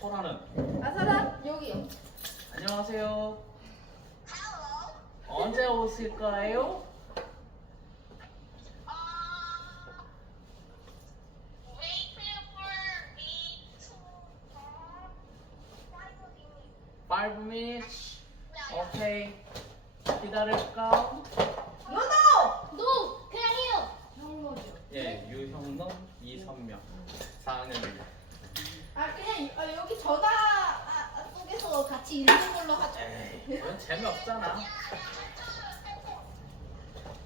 설아는 아사라 여기요. 안녕하세요. 언제 오실까요? Five minutes. 오케이. 기다릴까? 노노. 노 그냥 해요. 예, 유형농 이선명 4학년입니다. 아 그냥 아, 여기 전화 아, 아, 속에서 같이 읽는 걸로 하죠. 이건 재미없잖아.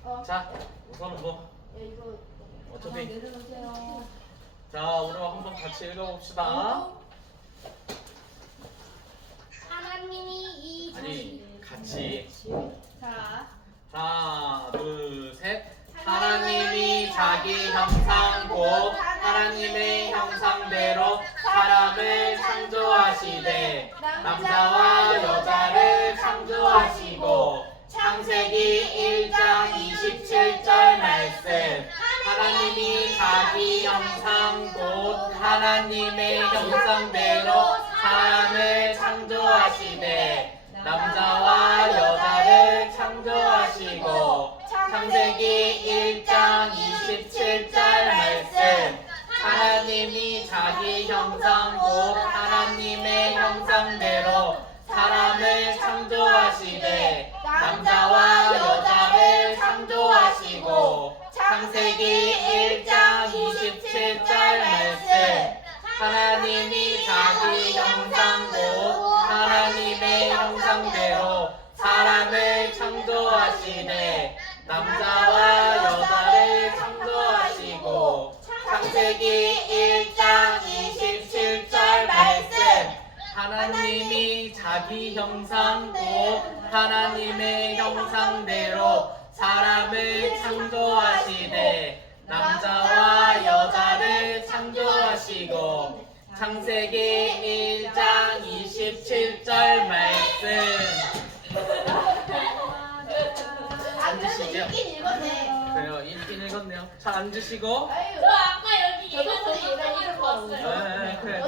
어. 자, 우선은 뭐, 야, 이거 어차피- 가만 내려놓으세요. 자, 오늘 한번 같이 읽어봅시다. 하나님이 이 아니, 같이. 자, 하나, 둘, 셋. 하나님이 자기 형상 곧 하나님의 형상대로 사람을 창조하시되 남자와 여자를 창조하시고 창세기 1장 27절 말씀. 하나님이 자기 형상 곧 하나님의 형상대로 사람을 창조하시되 남자와 여자를 창조하시고 창세기 1장 27절 말씀 하나님이 자기 형상 곧 하나님의 형상대로 사람을 창조하시되 남자와 여자를 창조하시고 창세기 1장 27절 말씀. 하나님이 자기 형상 곧 하나님의 형상대로 사람을 창조하시되 남자와 여자를 창조하시고 창세기 1장 27절 말씀. 하나님이 자기 형상 곧 하나님의 형상대로 사람을 창조하시되 남자와 여자를 창조하시고 창세기 1장 27절 말씀. 앉으시죠. 읽긴 읽었네. 그래요. 읽긴 읽었네요. 자 앉으시고. 아유, 네, 그래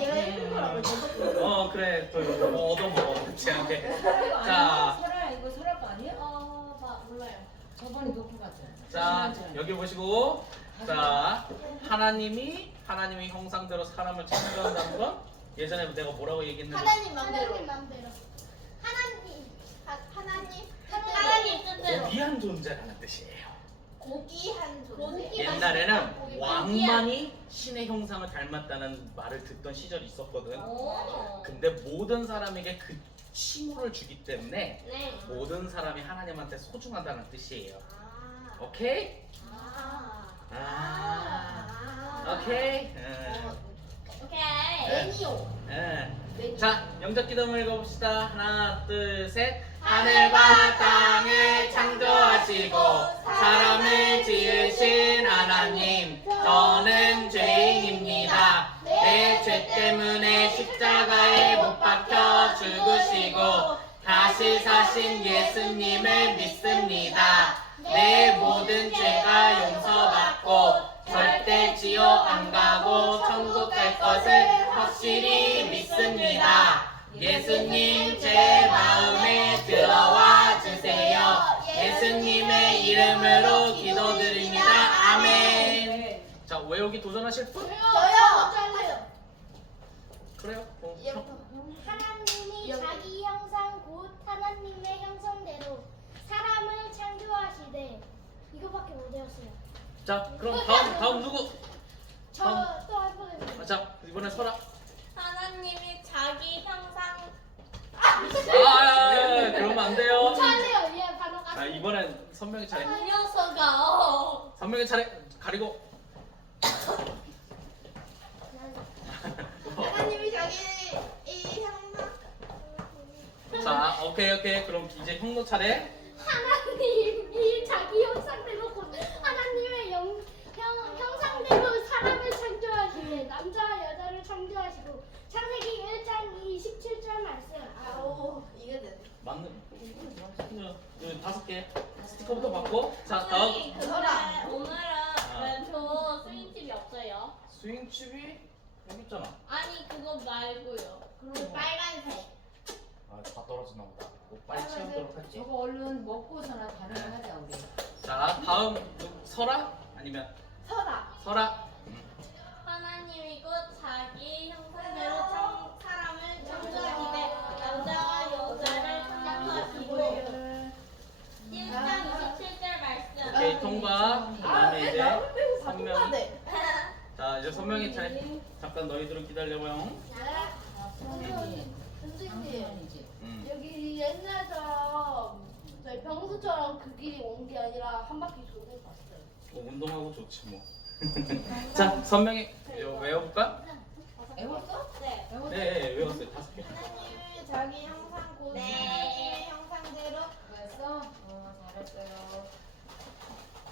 얘가 읽은 거라고. 저 덕분에. 어 그래 또 이거 뭐 얻어먹어 그치 않게 자, 자. 설아 이거 설아 거 아니야? 어, 봐, 몰라요. 저번에 놓고 갔잖아. 자 여기 보시고 자 하나님이 하나님의 형상대로 사람을 창조한다는 건 예전에 내가 뭐라고 얘기했는데 하나님 맘대로. 하나님 맘대로. 하나님. 하, 하나님 하나님 뜻대로. 고귀한 존재라는 뜻이에요 고귀한 존재. 옛날에는 왕만이 신의 형상을 닮았다는 말을 듣던 시절이 있었거든 오. 근데 모든 사람에게 그 칭호를 주기 때문에 네. 모든 사람이 하나님한테 소중하다는 뜻이에요 아. 오케이? 아. 아 아. 오케이? 응. 오케이. 매니오. 응. 매니오. 자, 영적 기도문 읽어봅시다. 하나, 둘, 셋. 하늘과 땅을 창조하시고 사람을 지으신 하나님, 저는 죄인입니다. 내 죄 때문에 십자가에 못 박혀 죽으시고 다시 사신 예수님을 믿습니다. 내 모든 죄가 용서받고 절대 지옥 안 가고 천국 갈 것을 확실히 믿습니다. 예수님 제 마음에 들어와 주세요. 예수님의 이름으로 기도드립니다. 아멘. 자 외우기 도전하실 분? 저요. 그래요? 어, 예. 형. 하나님이 여기. 자기 형상 곧 하나님의 형상대로 사람을 창조하시되 이거밖에 못 외웠어요. 자 그럼 다음 다음 누구? 저또 한 번. 아, 자 이번에 설아. 하나님이 자기 형상 아 그러면 안 돼요. 차례요. 얘 바로 가. 자 이번엔 선명이 차례. 이 녀석아. 어. 선명이 차례 가리고. 하나님이 자기 이 형상. 자 오케이 오케이 그럼 이제 형도 차례. 하나님이 자기 형상대로 곧 하나님의 영, 형, 형상대로 사람을 창조하시되 남자와 여자를 창조하시고 창세기 1장 27절 말씀 아우 이게 되네. 맞는. 그, 그 다섯 개 스티커부터 받고 자 다음 선생님, 근데 설아. 오늘은 아. 왼쪽 스윙집이 없어요 스윙칩이 여기 있잖아. 아니 그거 말고요. 그럼 그 뭐? 빨간색. 아, 다 떨어졌나 보다. 뭐 빨리 채우도록 할게. 저거 얼른 먹고서나 다른 거 하자 우리. 자, 다음 누, 설아 아니면 서라. 설아. 하나님이 곧 자기 형상대로 청, 사람을 창조하시되 남자와 여자를 창조하시고 1장 27절 말씀 오케이 통과. 그다음에 이제 선명이. 네. 자, 이제 선명이 차례. 잠깐 너희들은 기다려봐요. 선생님. 음. 여기 옛날처럼 저희 평소처럼 그 길이 온 게 아니라 한 바퀴 돌고 갔어요. 뭐 운동하고 좋지 뭐. 자, 선명이 이거 외워볼까? 외웠어? 네. 외웠어? 네, 네, 외웠어요. 다섯 개. 하나님이 자기 형상 곧 네. 하나님의 형상대로 외웠어? 어 잘했어요.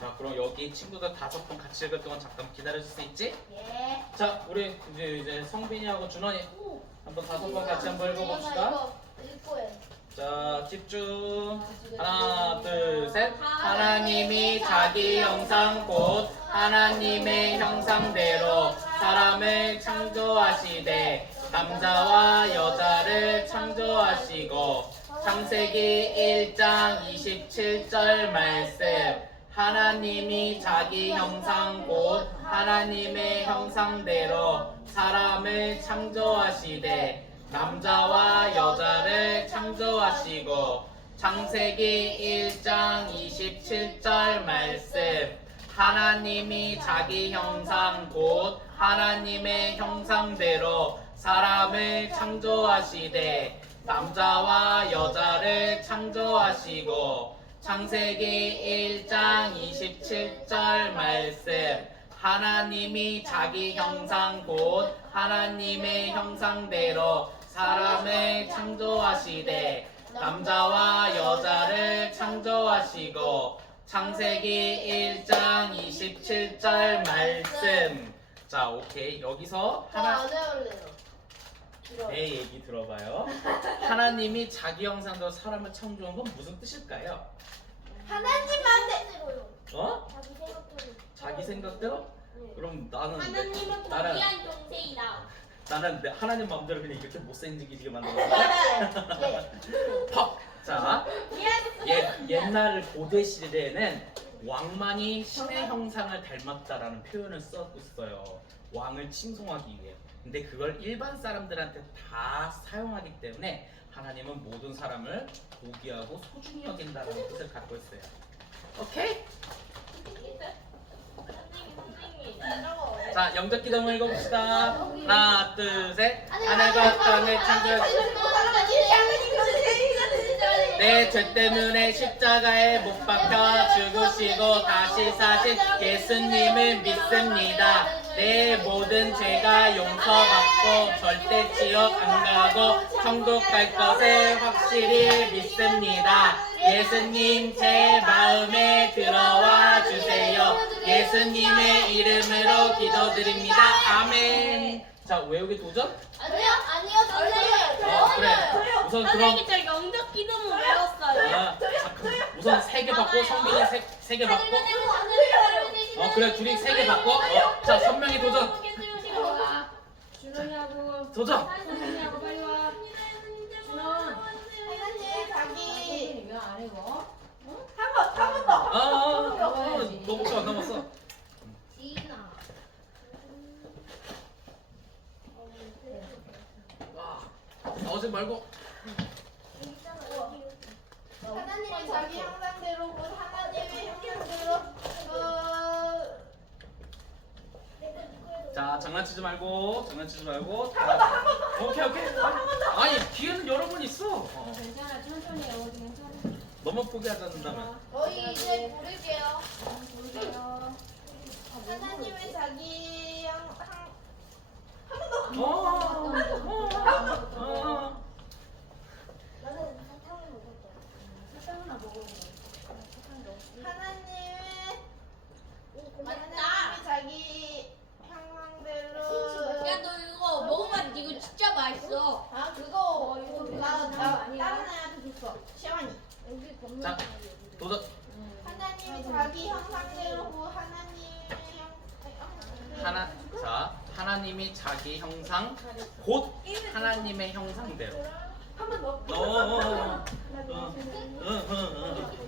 자, 그럼 여기 친구들 다섯 분 같이 읽을 동안 잠깐 기다려줄 수 있지? 예. 자, 우리 이제 이제 성빈이하고 준원이 오, 한번 다섯 번 같이 한번 읽어봅시다. 읽고요. 자, 집중. 하나, 둘, 셋. 하나님이 자기 형상 곧 하나님의 형상대로 사람을 창조하시되 남자와 여자를 창조하시고 창세기 1장 27절 말씀. 하나님이 자기 형상 곧 하나님의 형상대로 사람을 창조하시되 남자와 여자를 창조하시고 창세기 1장 27절 말씀 하나님이 자기 형상 곧 하나님의 형상대로 사람을 창조하시되 남자와 여자를 창조하시고 창세기 1장 27절 말씀 하나님이 자기 형상 곧 하나님의 형상대로 사람을 창조하시되 남자와 여자를 창조하시고 창세기 1장 27절 말씀 자 오케이 여기서 하나 저안 해올래요. 내 얘기 들어봐요 하나님이 자기 형상대로 사람을 창조한 건 무슨 뜻일까요? 하나님한테 어? 자기 생각대로. 자기 생각대로? 네. 그럼 나는 하나님은 나는 거대한 동생이다. 나는 내 하나님 마음대로 그냥 이렇게 못생기게 만든 거야. 네. 퍽! 자, 옛, 옛날 고대 시대에는 왕만이 신의 형상을 닮았다라는 표현을 썼어요. 왕을 칭송하기 위해. 근데 그걸 일반 사람들한테 다 사용하기 때문에 하나님은 모든 사람을 고귀하고 소중히 여긴다는 뜻을 갖고 있어요. 오케이? 자, 영적 기도문 읽어봅시다. 하나, 둘, 셋. 하늘과 땅을 창조 내죄 때문에 십자가에 못 박혀 죽으시고 다시 사신 예수님을 믿습니다. 내 모든 죄가 용서받고 절대 지옥 안 가고 천국 갈 것을 확실히 믿습니다. 예수님 제 마음에 들어와 주세요. 예수님의 이름으로 기도드립니다. 아멘. 자 외우기 도전? 아니요, 아니요, 선생님. 어 그래. 우선 그럼 선생님, 저 영적 기도문 외웠어요. 아, 잠깐. 우선 세 개 받고 성빈이 세개 받고 어 그래 둘이 세 개 받고 어, 자 선명이 도전 와. 준원이 하고 도전 선생님하고 빨리 와. 준원. 하나님 자기 선생님 해고? 한번한 번 더. 아, 아, 아 너밖에 안 남았어 디나. 나오지 말고 하나님이 자기 형상대로 곧 하나님의 형상대로 어, 자 장난치지 말고 장난치지 말고 다 오케이 오케이 아니 기회는 여러 번 있어 어, 괜찮아 천천히 해요 괜찮아. 너무 포기하지 않는다면 저희 이제 부를게요. 모르게요. 하나님의 자기 형 형- 어, 어, 어. 나는 사탕을 먹었죠. 사탕이나 먹어. 하나님의 맞다. 하나님이 자기 형상대로 야, 너 이거 먹으면 이거 진짜 맛있어. 아 그거 이거 나, 별로 나 아니야. 다른 애한테 줬어. 시원이. 여기 건물. 자. 도전 하나님이 자기 형상대로 형 하나 자 하나님이 자기 형상 곧 하나님의 형상대로. 한번 더. 어, 어, 어. 응, 응, 응.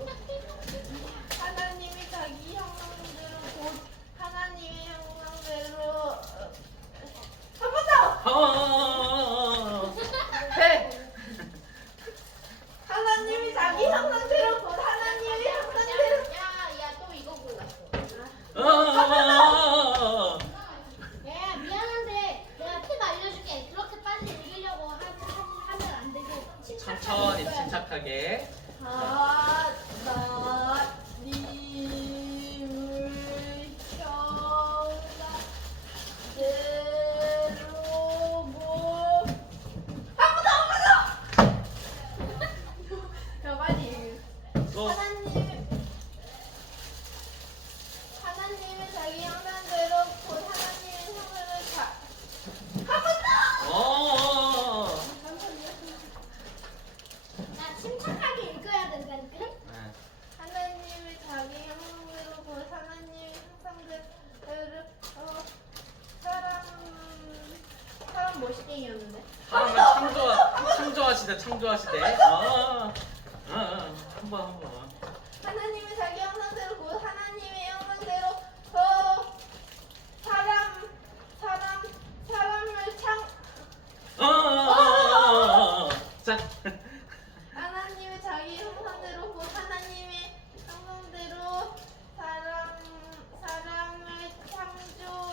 침착하게. 하나님을 형상대로 곧 한번더한번 더. 야 빨리. 또. 하나님 하나님의 자기 형상대로 곧 하나님의 형상을 자. 한번 더. 어, 어, 어. 나 침착하게 읽어야 된다니까. 네. 하나님의 자기 형상대로 곧 하나님의 형상대로 어 사람 사람 멋있게이었는데 사람을 창조하, 창조하시되 창조하시되. 어, 어, 어. 한번 한 번. 하나님의 자기 형상대로 곧 하나님의 형상대로 어 사람 사람 사람을 창 어, 어, 어, 어, 어. 자. 하나님의 자기 형상대로 곧 하나님의 형상대로 사람 사람을 창조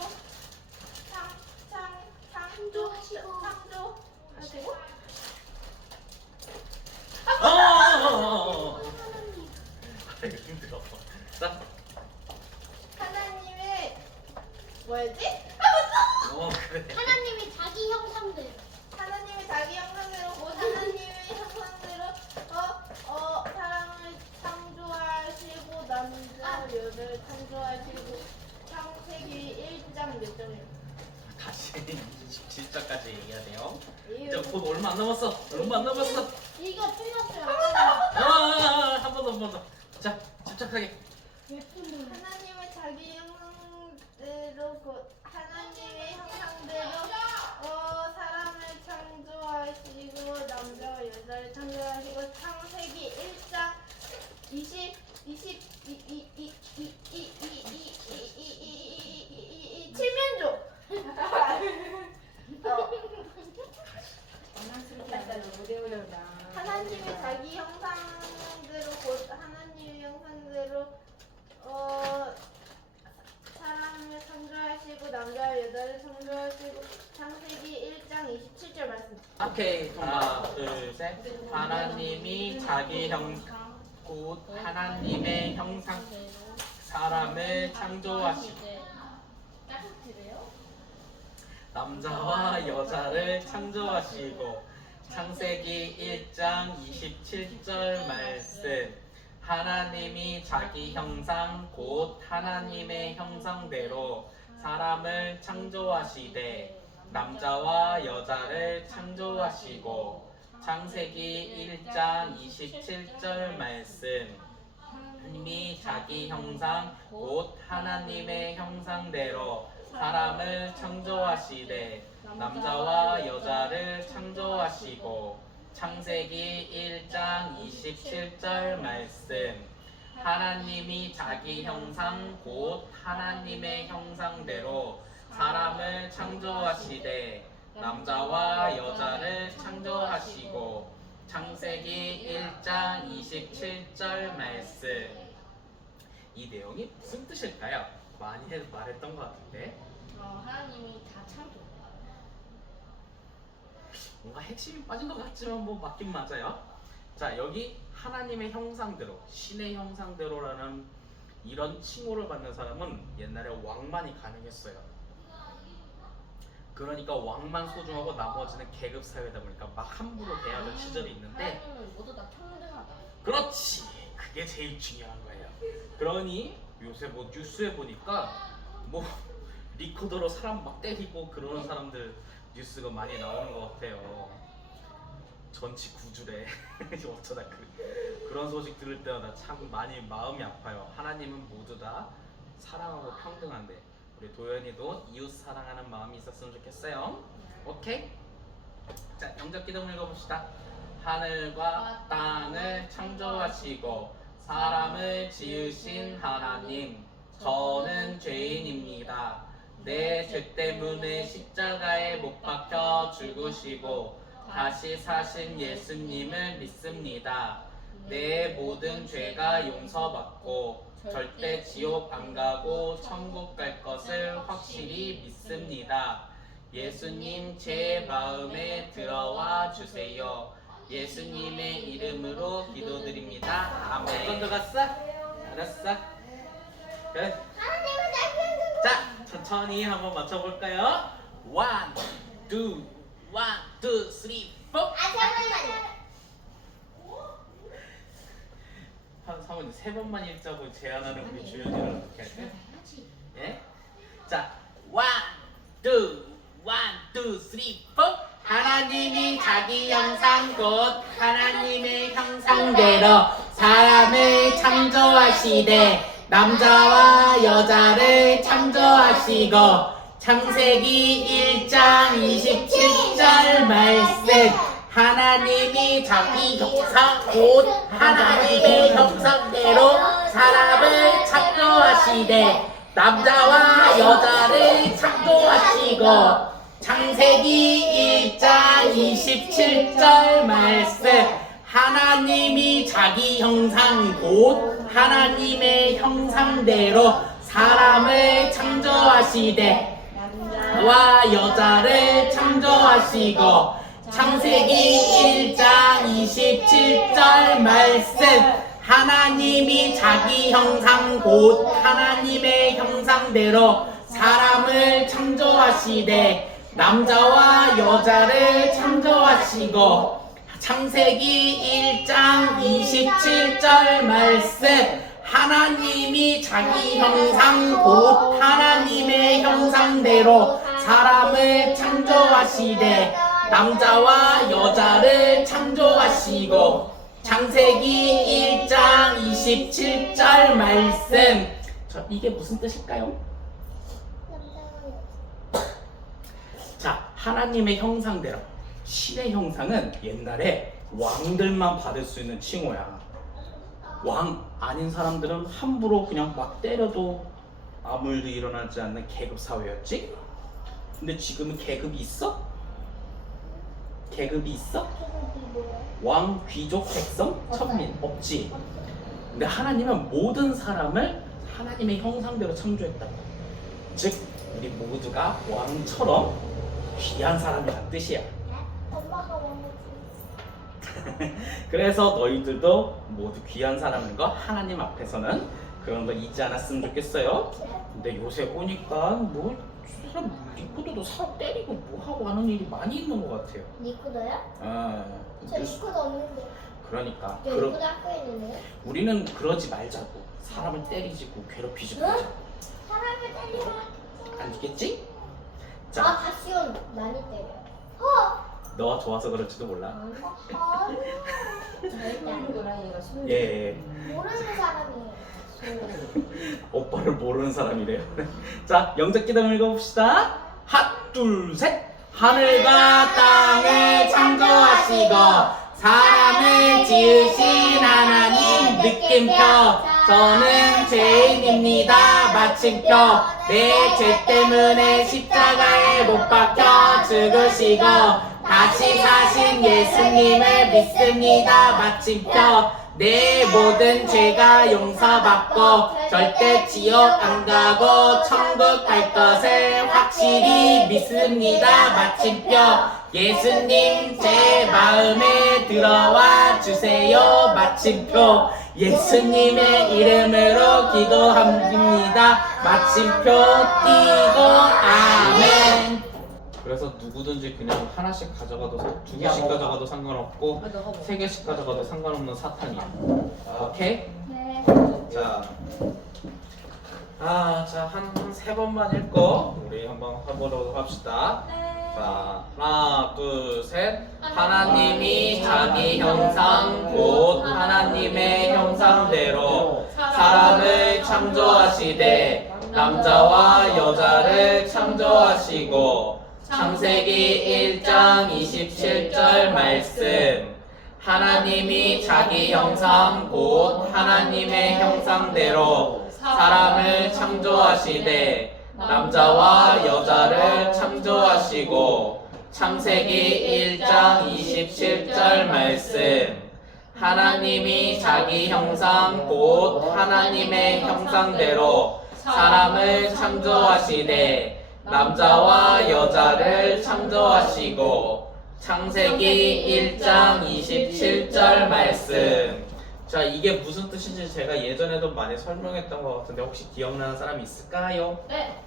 창창 창조 창조하시고. 창조 하시고 어, 어, 어, 어, 어. 하나님. 아, 이거 힘들어. 자. 하나님의 뭐였지? 어, 그래. 하나님이 자기 형상대로. 하나님의 자기 형상대로 곧 하나님의 형상대로 어어 사람을 창조하시고 남자 여자를 창조하시고 창세기 1장 몇 점이요? 다시 27절까지 얘기해야 돼요. 곧 얼마 안 남았어. 얼마 안 남았어. 이거 틀렸어요. 아, 아, 한번 더, 한 번 더. 자, 집착하게. 예쁜 하나님의 자기 형상대로 곧 하나님의 형상대로 어 사람을 창조하시고 남자와 여자를 창조하시고 창세기 1장 20 20 2 2 2 2 2 2 2 7면조 장난스럽게 하다 너무 어려운다. 하나님의 자기 형상대로 곧 하나님의 형상대로 어 사람을 창조하시고 남자와 여자를 창조하시고 창세기 1장 27절 말씀. 오케이. 하나, 둘, 셋. 하나님이 자기 형, 곧 하나님의 형상, 사람을 창조하시고 남자와 여자를 창조하시고 창세기 1장 27절 말씀. 하나님이 자기 형상 곧 하나님의 형상대로 사람을 창조하시되 남자와 여자를 창조하시고 창세기 1장 27절 말씀. 하나님이 자기 형상 곧 하나님의 형상대로 사람을 창조하시되 남자와 여자를 창조하시고 창세기 1장 27절 말씀 하나님이 자기 형상 곧 하나님의 형상대로 사람을 창조하시되 남자와 여자를 창조하시고 창세기 1장 27절 말씀 이 내용이 무슨 뜻일까요? 많이 해- 말했던 것 같은데 어, 하나님이 다 창조. 뭔가 핵심이 빠진 것 같지만 뭐 맞긴 맞아요. 자 여기 하나님의 형상대로 신의 형상대로라는 이런 칭호를 받는 사람은 옛날에 왕만이 가능했어요. 그러니까 왕만 소중하고 나머지는 계급 사회다 보니까 막 함부로 대하던 시절이 있는데 하나님은 모두 다 평등하다. 그렇지 그게 제일 중요한 거예요. 그러니 요새 뭐 뉴스에 보니까 뭐 리코더로 사람 막 때리고 그러는 사람들 뉴스가 많이 나오는 것 같아요. 전치 구주래. 어쩌다 그, 그런 소식 들을 때마다 참 많이 마음이 아파요. 하나님은 모두 다 사랑하고 평등한데 우리 도현이도 이웃 사랑하는 마음이 있었으면 좋겠어요. 오케이? 자, 영적 기도문 읽어봅시다. 하늘과 땅을 창조하시고 사람을 지으신 하나님, 저는 죄인입니다. 내 죄 때문에 십자가에 못 박혀 죽으시고 다시 사신 예수님을 믿습니다. 내 모든 죄가 용서받고 절대 지옥 안 가고 천국 갈 것을 확실히 믿습니다. 예수님 제 마음에 들어와 주세요. 예수님의 이름으로 기도드립니다. 어떤 들어갔어? 알았어. 그래. 자, 천천히 한번 맞춰볼까요? One, two, one, two, three, four. 아 잠깐만요. 한 사모님 세 번만 읽자고 제안하는 우리 주연이를 어떻게 할까? 예? 자, one, two, one, two, three, four. 하나님이 자기 형상 곧 하나님의 형상대로 사람을 창조하시되 남자와 여자를 창조하시고 창세기 1장 27절 말씀. 하나님이 자기 형상 곧 하나님의 형상대로 사람을 창조하시되 남자와 여자를 창조하시고 창세기 1장 27절 말씀. 하나님이 자기 형상 곧 하나님의 형상대로 사람을 창조하시되 와 여자를 창조하시고 창세기 1장 27절 말씀. 하나님이 자기 형상 곧 하나님의 형상대로 사람을 창조하시되 남자와 여자를 창조하시고 창세기 1장 27절 말씀 하나님이 자기 형상 곧 하나님의 형상대로 사람을 창조하시되 남자와 여자를 창조하시고 창세기 1장 27절 말씀 저 이게 무슨 뜻일까요? 자 하나님의 형상대로 신의 형상은 옛날에 왕들만 받을 수 있는 칭호야 왕 아닌 사람들은 함부로 그냥 막 때려도 아무 일도 일어나지 않는 계급 사회였지 근데 지금은 계급이 있어? 계급이 있어? 왕, 귀족, 백성, 천민 없지. 근데 하나님은 모든 사람을 하나님의 형상대로 창조했다고. 즉 우리 모두가 왕처럼 귀한 사람이란 뜻이야. 그래서 너희들도 모두 귀한 사람인 거 하나님 앞에서는 그런 거 잊지 않았으면 좋겠어요. 근데 요새 보니까 뭐 사람 리코더도 사 때리고 뭐 하고 하는 일이 많이 있는 것 같아요. 니코더요? 아, 저 뉴스- 니코더 없는데. 그러니까 저 그러, 니코더 학교에 있는데. 우리는 그러지 말자고 사람을 때리지고 괴롭히지 말자. 사람을 때리면. 알겠지? 아 자, 박시온 많이 때려. 어. 너가 좋아서 그럴지도 몰라. 아, 소리구나 얘가 소리. 예, 모르는 사람이에요. 오빠를 모르는 사람이래요. 자, 영적 기도 읽어봅시다. 하나, 둘, 셋. 하늘과 땅을 창조하시고 사람을 지으신 하나님 느낌표 저는 죄인입니다. 마침표 내 죄 때문에 십자가에 못 박혀 죽으시고 다시 사신 예수님을 믿습니다. 마침표 내 모든 죄가 용서받고 절대 지옥 안 가고 천국 갈 것을 확실히 믿습니다. 마침표 예수님 제 마음에 들어와 주세요. 마침표 예수님의 이름으로 기도합니다. 마침표 띄고 아멘. 그래서 누구든지 그냥 하나씩 가져가도 상- 두 개씩 가져가도 상관없고 아? 세 개씩 가져가도 상관없는 사탄이야. 오케이? 네. 자, 아, 자, 한 세 번만 읽고 우리 한번 해보도록 합시다. 자, 하나, 둘, 셋. 하나님이 자기 형상 곧 하나님의 형상대로 사람을 창조하시되 남자와 여자를 창조하시고 창세기 1장 27절 말씀. 하나님이 자기 형상 곧 하나님의 형상대로 사람을 창조하시되 남자와 여자를 창조하시고 창세기 1장 27절 말씀. 하나님이 자기 형상 곧 하나님의 형상대로 사람을 창조하시되 남자와 여자를 창조하시고 창세기 1장 27절 말씀 자 이게 무슨 뜻인지 제가 예전에도 많이 설명했던 것 같은데 혹시 기억나는 사람이 있을까요? 네.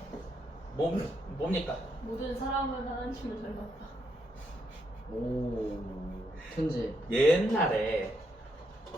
뭐, 뭡니까? 모든 사람은 하나님을 닮았다. 오 천재 옛날에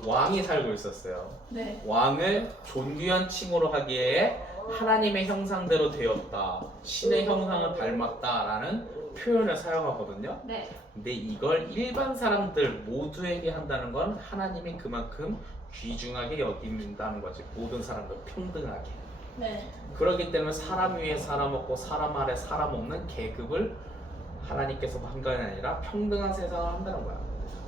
왕이 살고 있었어요 네. 왕을 존귀한 칭호로 하기에 하나님의 형상대로 되었다. 신의 형상을 닮았다라는 표현을 사용하거든요. 네. 근데 이걸 일반 사람들 모두에게 한다는 건 하나님이 그만큼 귀중하게 여긴다는 거지. 모든 사람들 평등하게. 네. 그렇기 때문에 사람 위에 사람 없고 사람 아래 사람 없는 계급을 하나님께서 한 것이 아니라 평등한 세상을 한다는 거야.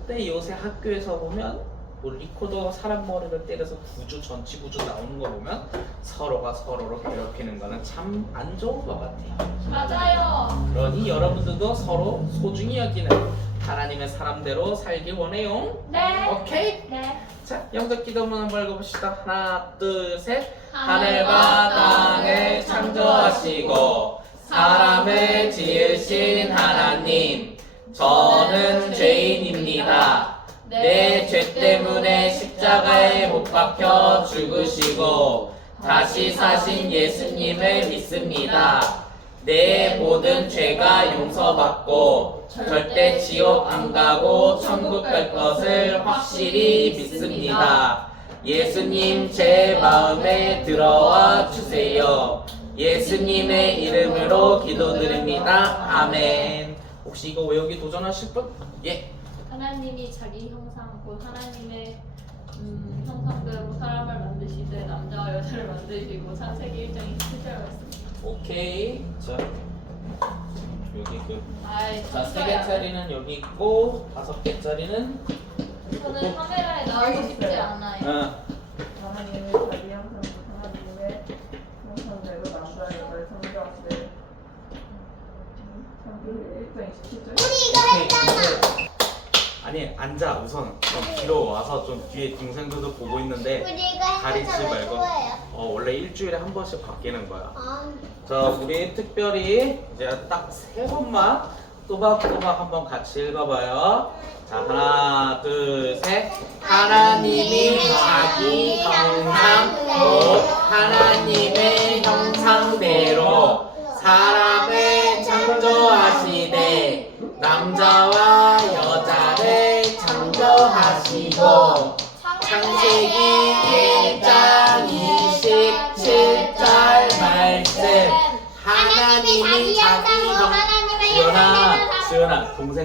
근데 요새 학교에서 보면 뭐 리코더 사람 머리를 때려서 구조 전치 구조 나오는 거 보면 서로가 서로를 괴롭히는 거는 참 안 좋은 것 같아요. 맞아요. 그러니 여러분들도 서로 소중히 여기는 하나님의 사람대로 살길 원해요. 네. 오케이? 네. 자, 영적 기도문 한번 읽어봅시다. 하나, 둘, 셋. 하늘과 땅을 창조하시고 사람을 지으신 하나님 저는 죄인입니다 내 죄 때문에 십자가에 못 박혀 죽으시고 다시 사신 예수님을 믿습니다 내 모든 죄가 용서받고 절대 지옥 안 가고 천국 갈 것을 확실히 믿습니다 예수님 제 마음에 들어와 주세요. 예수님의 이름으로 기도드립니다. 아멘. 혹시 이거 외우기 도전하실 분? 예. 하나님이 자기 형상 곧 하나님의 음, 형상대로 사람을 만드시되 남자와 여자를 만드시고 창세기 1장 27절 말씀. 오케이. 자. 여기 그. 아이, 자, 세 개짜리는 여기 있고 다섯 개짜리는 저는 카메라에 나오고 싶지 않아요. 어. 하나님의 자기 형상 하나님의 형상대로 남자 여자를 창조하시되 창세기 1장 27절 우리 이거 했잖 아. 아니 앉아 우선 좀 뒤로 와서 좀 뒤에 동생들도 보고 있는데 우리 가리지. 말고. 좋아요. 어 원래 일주일에 한 번씩 바뀌는 거야. 아, 자, 우리 특별히 이제 딱 세 번만 또박또박 한번 같이 읽어봐요. 자, 하나, 둘, 셋. 하나님이 자기 형상, 곧 하나님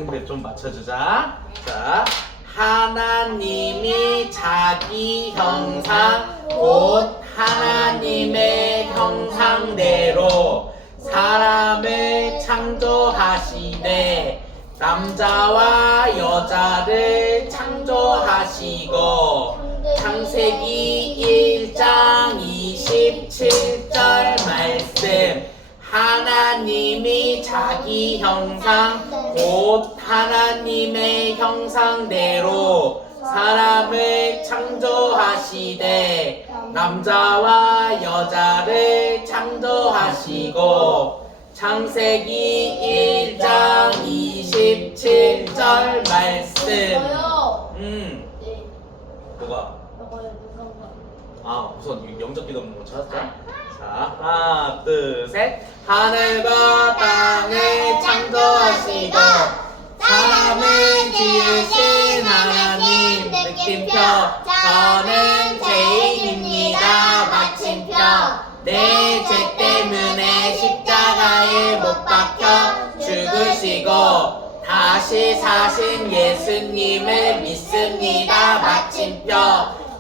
동생들 좀 맞춰주자. 자 하나님이 자기 형상 곧 하나님의 형상대로 사람을 창조하시되 남자와 여자를 창조하시고 창세기 1장 27절 말씀 하나님이 자기 형상 곧 하나님의 형상대로 사람을 창조하시되 남자와 여자를 창조하시고 창세기 1장 27절 말씀 저요. 음 네. 누가. 아 우선 이 영적 기도 한번 찾았자 자 하나 둘 셋. 하늘과 땅을 창조하시고 사람을 지으신 하나님 느낌표. 저는 죄인입니다. 마침표. 내 죄 때문에 십자가에 못 박혀 죽으시고 다시 사신 예수님을 믿습니다. 마침표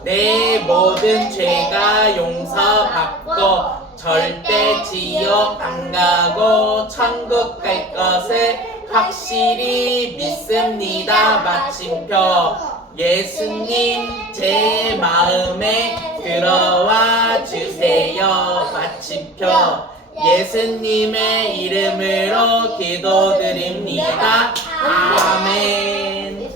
내 모든 죄가 용서받고 절대 지옥 안 가고 천국 갈 것을 확실히 믿습니다. 마침표. 예수님 제 마음에 들어와 주세요. 마침표. 예수님의 이름으로 기도드립니다. 아멘.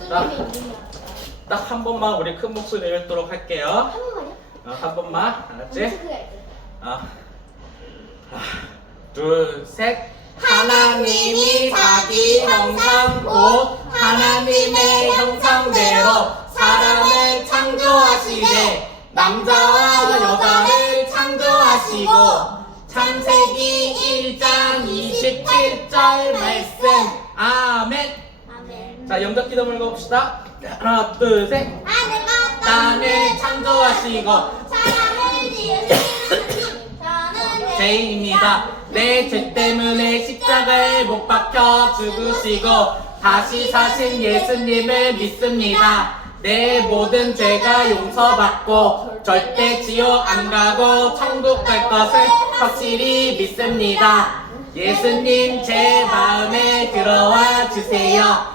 딱 한 번만 우리 큰 목소리 읽도록 할게요. 한 번만요? 어, 한 번만 알았지? 어. 하나, 둘, 셋. 하나님이 자기 형상 곧 하나님의 형상대로 사람을 창조하시되 남자와 여자를 창조하시고 창세기 1장 27절 말씀 아멘. 자 영적 기도 물고 봅시다 하나 둘 셋 하늘과 땅을 창조하시고 사람을 지으신 저는 죄인입니다. 내 죄 때문에 십자가에 못 박혀 죽으시고 다시 사신 예수님을 믿습니다. 내 모든 죄가 용서받고 절대 지옥 안 가고 천국 갈 것을 확실히 믿습니다. 예수님 제 마음에 들어와 주세요.